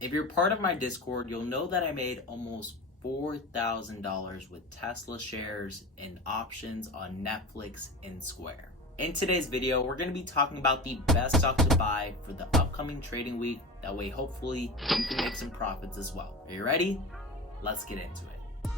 If you're part of my Discord, you'll know that I made almost $4,000 with Tesla shares and options on Netflix and Square. In today's video, we're going to be talking about the best stock to buy for the upcoming trading week. That way, hopefully, you can make some profits as well. Are you ready? Let's get into it.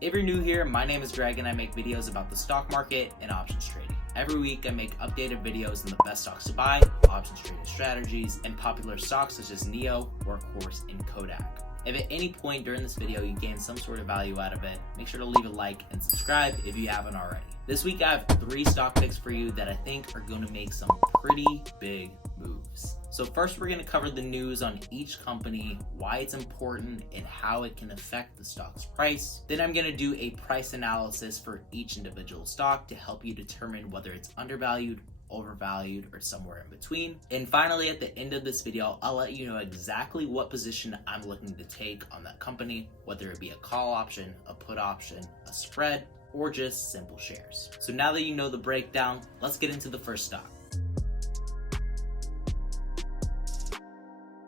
If you're new here, my name is Greg and I make videos about the stock market and options trading. Every week I make updated videos on the best stocks to buy, options trading strategies, and popular stocks such as NEO, Workhorse, and Kodak. If at any point during this video you gain some sort of value out of it, make sure to leave a like and subscribe if you haven't already. This week I have 3 stock picks for you that I think are going to make some pretty big moves. So first we're going to cover the news on each company, why it's important, and how it can affect the stock's price. Then I'm going to do a price analysis for each individual stock to help you determine whether it's undervalued, overvalued, or somewhere in between. And finally, at the end of this video, I'll let you know exactly what position I'm looking to take on that company, whether it be a call option, a put option, a spread, or just simple shares. So now that you know the breakdown, let's get into the first stock.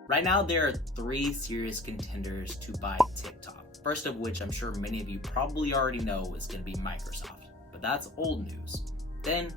Right now, there are 3 serious contenders to buy TikTok. First of which I'm sure many of you probably already know is going to be Microsoft, but that's old news. Then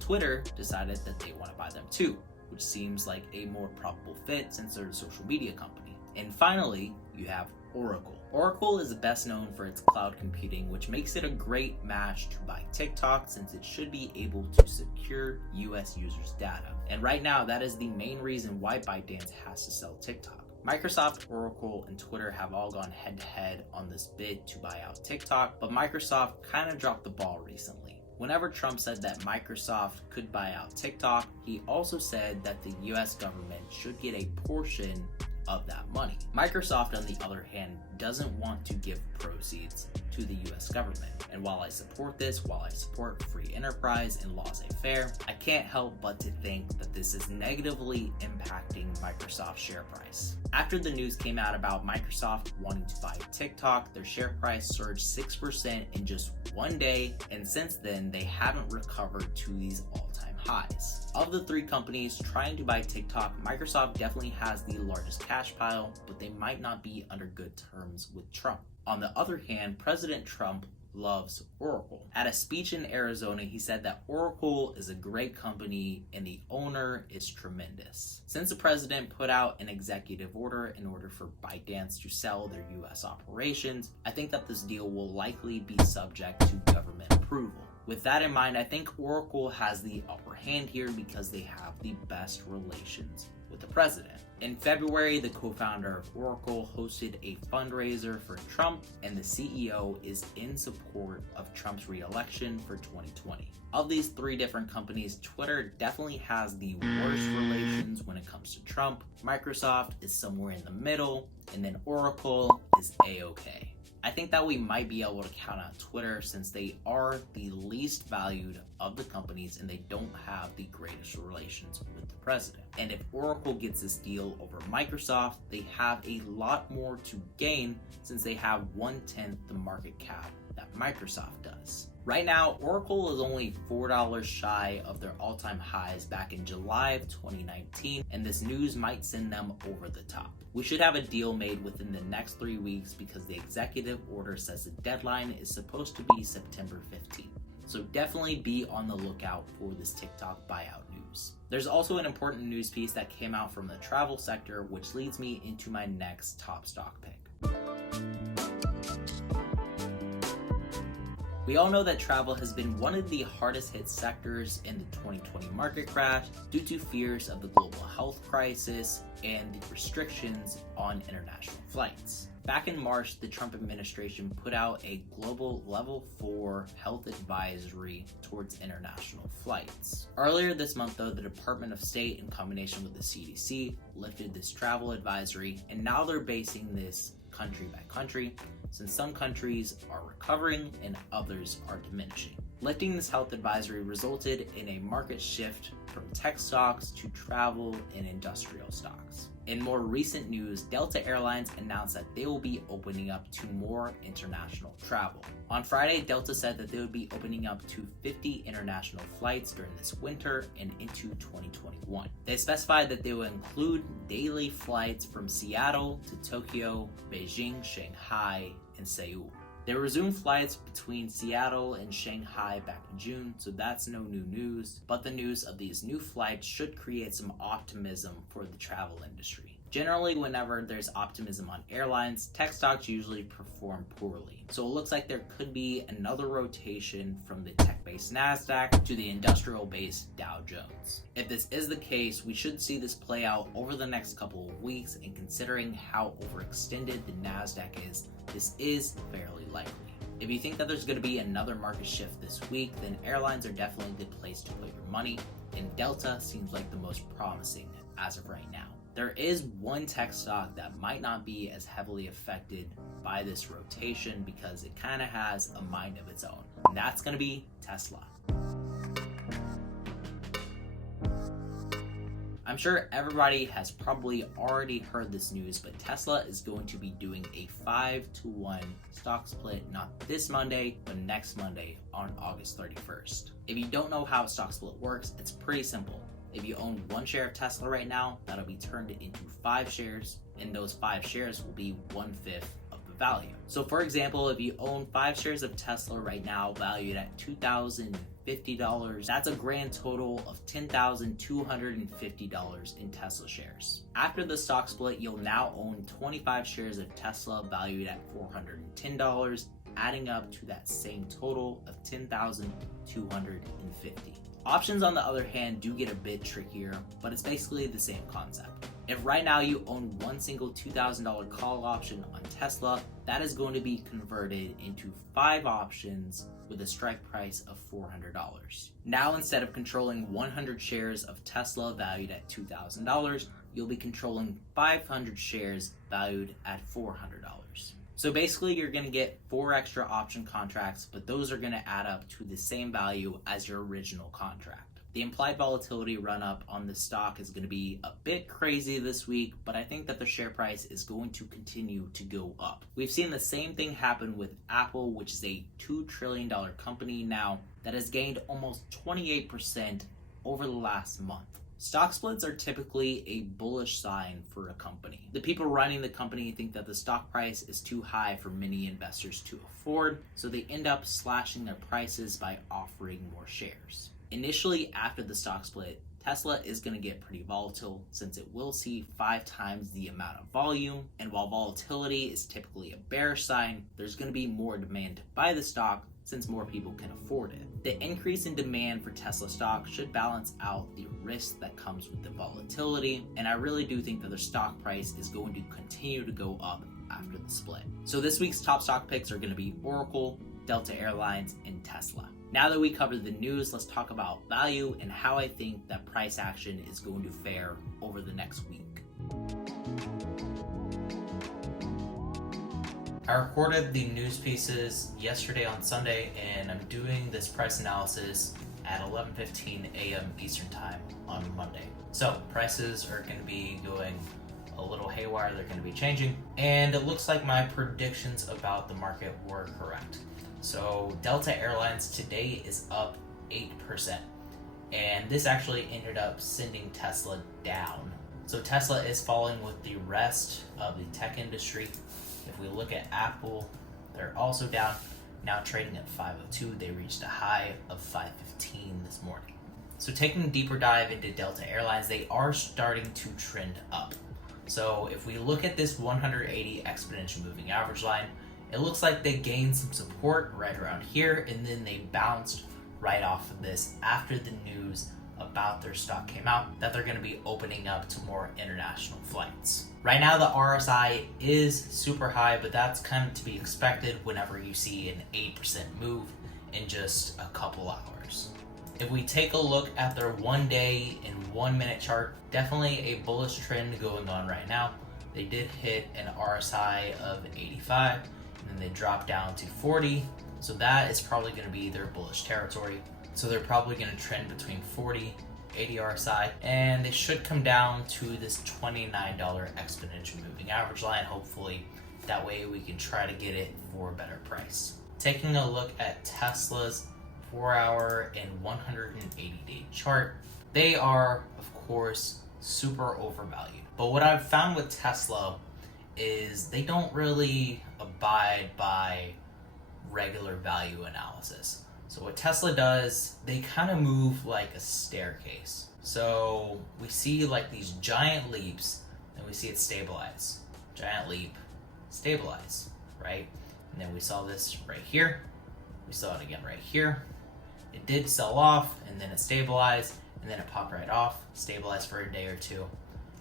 Twitter decided that they want to buy them too, which seems like a more probable fit since they're a social media company. And finally, you have Oracle. Oracle is best known for its cloud computing, which makes it a great match to buy TikTok since it should be able to secure US users' data. And right now, that is the main reason why ByteDance has to sell TikTok. Microsoft, Oracle, and Twitter have all gone head to head on this bid to buy out TikTok, but Microsoft kind of dropped the ball recently. Whenever Trump said that Microsoft could buy out TikTok, he also said that the US government should get a portion of that money. Microsoft, on the other hand, doesn't want to give proceeds to the US government. And while I support this, while I support free enterprise and laissez-faire, I can't help but to think that this is negatively impacting Microsoft's share price. After the news came out about Microsoft wanting to buy TikTok, their share price surged 6% in just one day, and since then they haven't recovered to these all-time highs. Of the 3 companies trying to buy TikTok, Microsoft definitely has the largest cash pile, but they might not be under good terms with Trump. On the other hand, President Trump loves Oracle. At a speech in Arizona, he said that Oracle is a great company and the owner is tremendous. Since the president put out an executive order in order for ByteDance to sell their US operations, I think that this deal will likely be subject to government approval. With that in mind, I think Oracle has the upper hand here because they have the best relations with the president. In February, the co-founder of Oracle hosted a fundraiser for Trump, and the CEO is in support of Trump's re-election for 2020. Of these 3 different companies, Twitter definitely has the worst relations when it comes to Trump. Microsoft is somewhere in the middle, and then Oracle is A-okay. I think that we might be able to count out Twitter since they are the least valued of the companies and they don't have the greatest relations with the president. And if Oracle gets this deal over Microsoft, they have a lot more to gain since they have 1/10 the market cap that Microsoft does. Right now, Oracle is only $4 shy of their all-time highs back in July of 2019, and this news might send them over the top. We should have a deal made within the next 3 weeks because the executive order says the deadline is supposed to be September 15th. So definitely be on the lookout for this TikTok buyout news. There's also an important news piece that came out from the travel sector, which leads me into my next top stock pick. We all know that travel has been one of the hardest hit sectors in the 2020 market crash due to fears of the global health crisis and the restrictions on international flights. Back in March, the Trump administration put out a global level 4 health advisory towards international flights. Earlier this month, though, the Department of State, in combination with the CDC, lifted this travel advisory, and now they're basing this country by country, since some countries are recovering and others are diminishing. Lifting this health advisory resulted in a market shift from tech stocks to travel and industrial stocks. In more recent news, Delta Airlines announced that they will be opening up to more international travel. On Friday, Delta said that they would be opening up to 50 international flights during this winter and into 2021. They specified that they will include daily flights from Seattle to Tokyo, Beijing, Shanghai, and Seoul. They resumed flights between Seattle and Shanghai back in June, so that's no new news, but the news of these new flights should create some optimism for the travel industry. Generally, whenever there's optimism on airlines, tech stocks usually perform poorly. So it looks like there could be another rotation from the tech-based Nasdaq to the industrial-based Dow Jones. If this is the case, we should see this play out over the next couple of weeks, and considering how overextended the Nasdaq is, this is fairly likely. If you think that there's going to be another market shift this week, then airlines are definitely the place to put your money, and Delta seems like the most promising as of right now. There is one tech stock that might not be as heavily affected by this rotation because it kind of has a mind of its own, and that's going to be Tesla. I'm sure everybody has probably already heard this news, but Tesla is going to be doing a 5-to-1 stock split, not this Monday, but next Monday on August 31st. If you don't know how a stock split works, it's pretty simple. If you own 1 share of Tesla right now, that'll be turned into 5 shares, and those 5 shares will be 1/5 of the value. So for example, if you own 5 shares of Tesla right now, valued at $2,050, that's a grand total of $10,250 in Tesla shares. After the stock split, you'll now own 25 shares of Tesla valued at $410, adding up to that same total of $10,250. Options, on the other hand, do get a bit trickier, but it's basically the same concept. If right now you own one single $2,000 call option on Tesla, that is going to be converted into 5 options with a strike price of $400. Now, instead of controlling 100 shares of Tesla valued at $2,000, you'll be controlling 500 shares valued at $400. So basically, you're going to get 4 extra option contracts, but those are going to add up to the same value as your original contract. The implied volatility run-up on the stock is going to be a bit crazy this week, but I think that the share price is going to continue to go up. We've seen the same thing happen with Apple, which is a $2 trillion company now that has gained almost 28% over the last month. Stock splits are typically a bullish sign for a company. The people running the company think that the stock price is too high for many investors to afford, so they end up slashing their prices by offering more shares. Initially, after the stock split, Tesla is going to get pretty volatile since it will see 5 times the amount of volume, and while volatility is typically a bearish sign, there's going to be more demand to buy the stock since more people can afford it. The increase in demand for Tesla stock should balance out the risk that comes with the volatility, and I really do think that their stock price is going to continue to go up after the split. So this week's top stock picks are going to be Oracle, Delta Airlines, and Tesla. Now that we covered the news, let's talk about value and how I think that price action is going to fare over the next week. I recorded the news pieces yesterday on Sunday, and I'm doing this price analysis at 11:15 a.m. Eastern Time on Monday. So prices are going to be going a little haywire, they're going to be changing, and it looks like my predictions about the market were correct. So Delta Airlines today is up 8%, and this actually ended up sending Tesla down. So Tesla is falling with the rest of the tech industry. If we look at Apple, they're also down, now trading at 502. They reached a high of 515 this morning. So taking a deeper dive into Delta Airlines, they are starting to trend up. So if we look at this 180 exponential moving average line, it looks like they gained some support right around here, and then they bounced right off of this after the news about their stock came out that they're going to be opening up to more international flights. Right now the RSI is super high, but that's kind of to be expected whenever you see an 8% move in just a couple hours. If we take a look at their 1 day and 1 minute chart, definitely a bullish trend going on right now. They did hit an RSI of 85, and then they dropped down to 40, So that is probably going to be their bullish territory. So they're probably going to trend between 40, 80 RSI, and they should come down to this $29 exponential moving average line, hopefully. That way we can try to get it for a better price. Taking a look at Tesla's 4-hour and 180-day chart, they are, of course, super overvalued. But what I've found with Tesla is they don't really abide by regular value analysis. So what Tesla does, they kind of move like a staircase. So we see like these giant leaps, and we see it stabilize. Giant leap, stabilize, right? And then we saw this right here. We saw it again right here. It did sell off, and then it stabilized, and then it popped right off, stabilized for a day or two,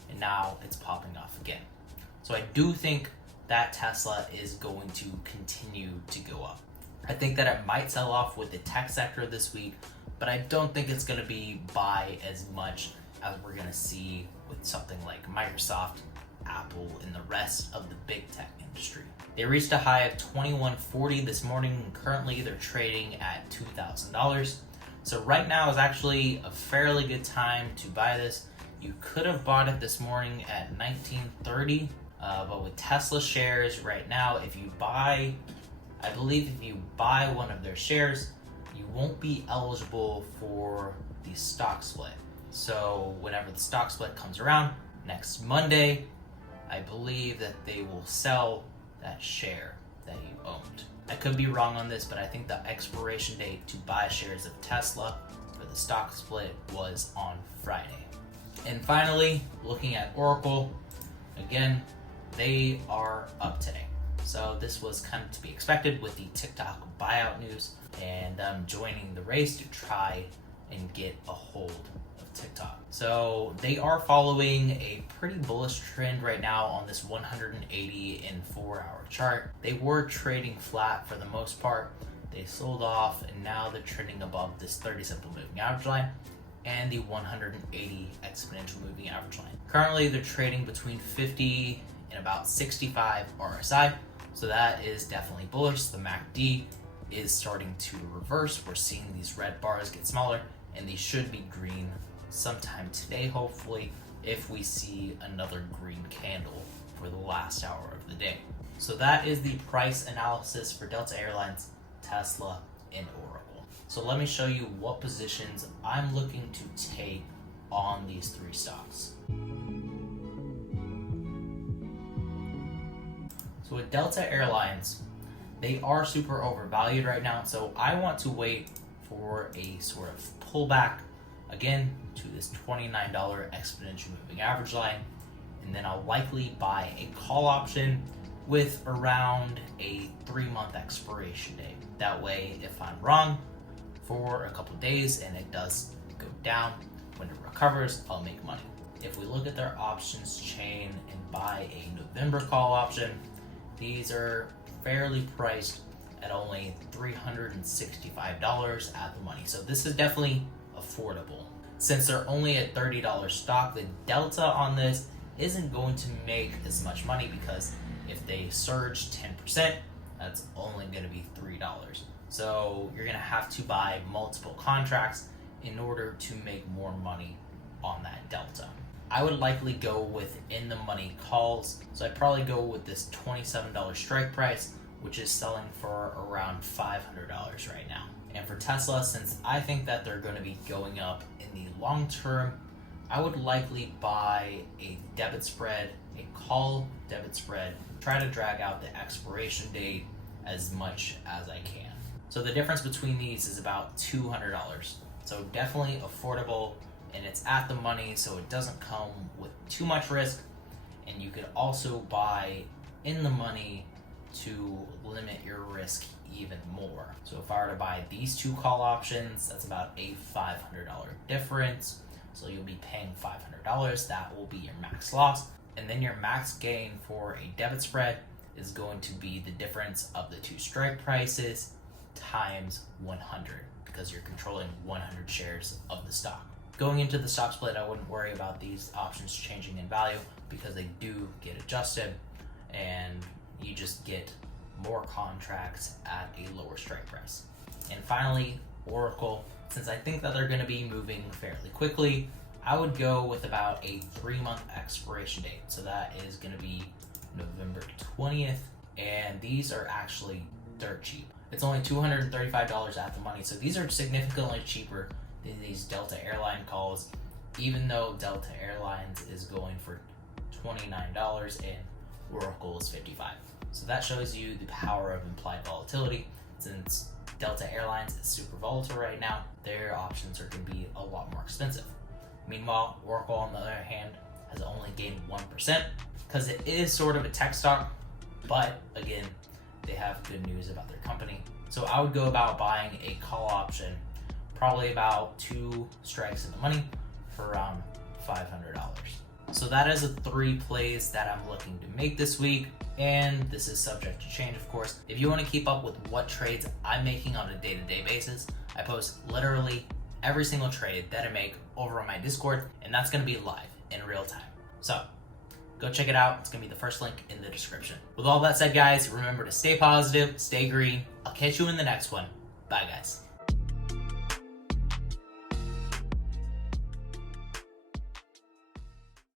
and now it's popping off again. So I do think that Tesla is going to continue to go up. I think that it might sell off with the tech sector this week, but I don't think it's going to be by as much as we're going to see with something like Microsoft, Apple, and the rest of the big tech industry. They reached a high of $21.40 this morning, and currently they're trading at $2,000. So right now is actually a fairly good time to buy this. You could have bought it this morning at $19.30, but with Tesla shares right now, if you buy, I believe if you buy one of their shares, you won't be eligible for the stock split. So whenever the stock split comes around next Monday, I believe that they will sell that share that you owned. I could be wrong on this, but I think the expiration date to buy shares of Tesla for the stock split was on Friday. And finally, looking at Oracle, again, they are up today. So this was kind of to be expected with the TikTok buyout news, and joining the race to try and get a hold of TikTok. So they are following a pretty bullish trend right now on this 180 and 4-hour chart. They were trading flat for the most part. They sold off, and now they're trending above this 30 simple moving average line and the 180 exponential moving average line. Currently, they're trading between 50 and about 65 RSI. So that is definitely bullish. The MACD is starting to reverse. We're seeing these red bars get smaller, and these should be green sometime today, hopefully, if we see another green candle for the last hour of the day. So that is the price analysis for Delta Airlines, Tesla, and Oracle. So let me show you what positions I'm looking to take on these three stocks. So with Delta Airlines, they are super overvalued right now, so I want to wait for a sort of pullback again to this $29 exponential moving average line, and then I'll likely buy a call option with around a 3-month expiration date. That way, if I'm wrong for a couple of days and it does go down, when it recovers, I'll make money. If we look at their options chain and buy a November call option, these are fairly priced at only $365 at the money. So this is definitely affordable. Since they're only a $30 stock, the delta on this isn't going to make as much money, because if they surge 10%, that's only going to be $3. So you're going to have to buy multiple contracts in order to make more money on that delta. I would likely go with in the money calls. So I'd probably go with this $27 strike price, which is selling for around $500 right now. And for Tesla, since I think that they're going to be going up in the long term, I would likely buy a debit spread, a call debit spread, try to drag out the expiration date as much as I can. So the difference between these is about $200. So definitely affordable, and it's at the money, so it doesn't come with too much risk. And you could also buy in the money to limit your risk even more. So if I were to buy these two call options, that's about a $500 difference. So you'll be paying $500. That will be your max loss. And then your max gain for a debit spread is going to be the difference of the two strike prices times 100, because you're controlling 100 shares of the stock. Going into the stock split, I wouldn't worry about these options changing in value, because they do get adjusted, and you just get more contracts at a lower strike price. And finally, Oracle, since I think that they're going to be moving fairly quickly, I would go with about a 3-month expiration date. So that is going to be November 20th. And these are actually dirt cheap. It's only $235 at the money. So these are significantly cheaper than these Delta Airline calls, even though Delta Airlines is going for $29 and Oracle is $55. So that shows you the power of implied volatility. Since Delta Airlines is super volatile right now, their options are going to be a lot more expensive. Meanwhile, Oracle, on the other hand, has only gained 1% because it is sort of a tech stock, but again, they have good news about their company. So I would go about buying a call option, probably about 2 strikes in the money for around $500. So that is the 3 plays that I'm looking to make this week, and this is subject to change, of course. If you want to keep up with what trades I'm making on a day-to-day basis, I post literally every single trade that I make over on my Discord, and that's going to be live in real time. So go check it out. It's going to be the first link in the description. With all that said, guys, remember to stay positive, stay green. I'll catch you in the next one. Bye, guys.